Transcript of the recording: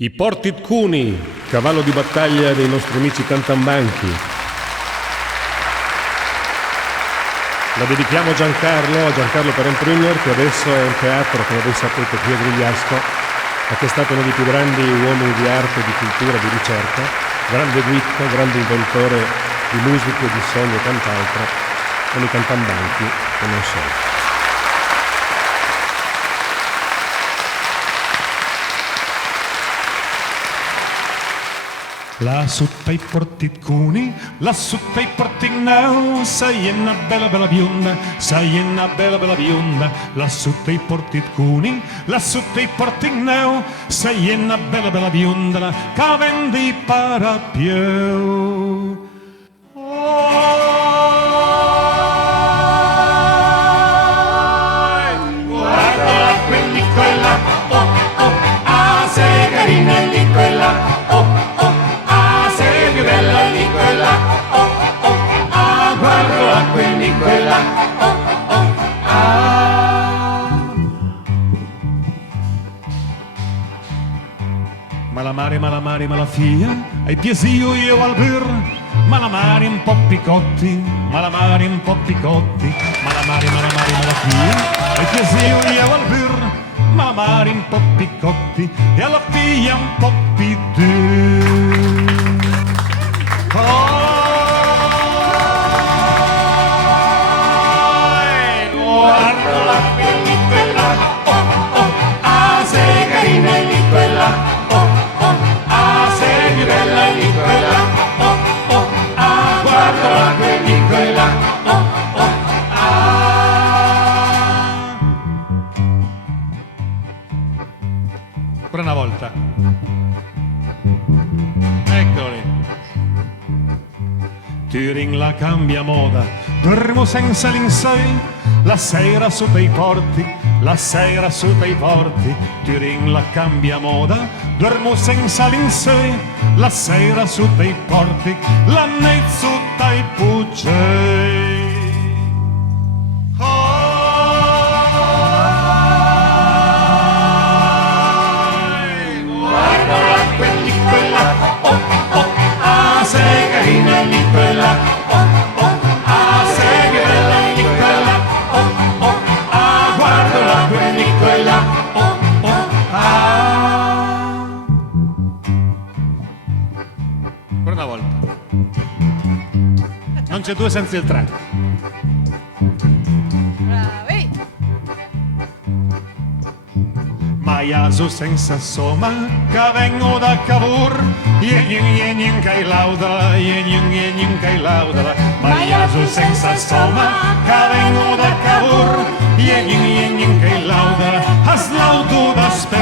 I Portit Cuni, cavallo di battaglia dei nostri amici cantambanchi. La dedichiamo a Giancarlo Perenprugner, che adesso è in teatro, come voi sapete, qui a Grugliasco, ma che è stato uno dei più grandi uomini di arte, di cultura, di ricerca, grande guida, grande inventore di musiche, di sogni e tant'altro, con i cantambanchi e non solo. Lassù ai Portit Cuni, lassù ai Portit Neu, sei una bella bionda, sei una bella bionda. Lassù ai Portit Cuni, lassù ai Portit Neu, sei una bella bionda, che vendi parapieu. Guarda quelli quella, oh oh, ah sei carina di quella, oh oh, ah sei più bella di quella, oh oh, ah guarda quelli quella, oh oh, ah. Malamare, malafia, ai piesio io al bir, malamari un po' picotti, malamari un po' picotti, malamari, malafia, ai piesio io al bir, malamari un po' picotti, e alla figlia un po' più. Guarda quelli quella, oh oh, ah sei carina di quella, oh oh, ah sei più bella di quella, oh oh, ah guarda quelli quella, oh oh, ah. Ancora una volta. Eccoli. Turing la cambia moda, dormo senza l'insei, la sera su dei porti, la sera su dei porti. Turing la cambia moda, dormo senza l'insei, la sera su dei porti, la nezzu dai puggei. Guarda quelli quella, oh oh, ah sei carina di quella, oh oh, ah sei più bella di quella, oh oh, ah guarda quelli quella, oh oh, ah. Ancora una volta. Non c'è due senza il tre. Bravi! Maiasu senza soma, che vengo da Cavour, ien che laudala, ien che laudala. Maiasu senza soma, che vengo da Cavour, ien che laudala, has laudu da sper.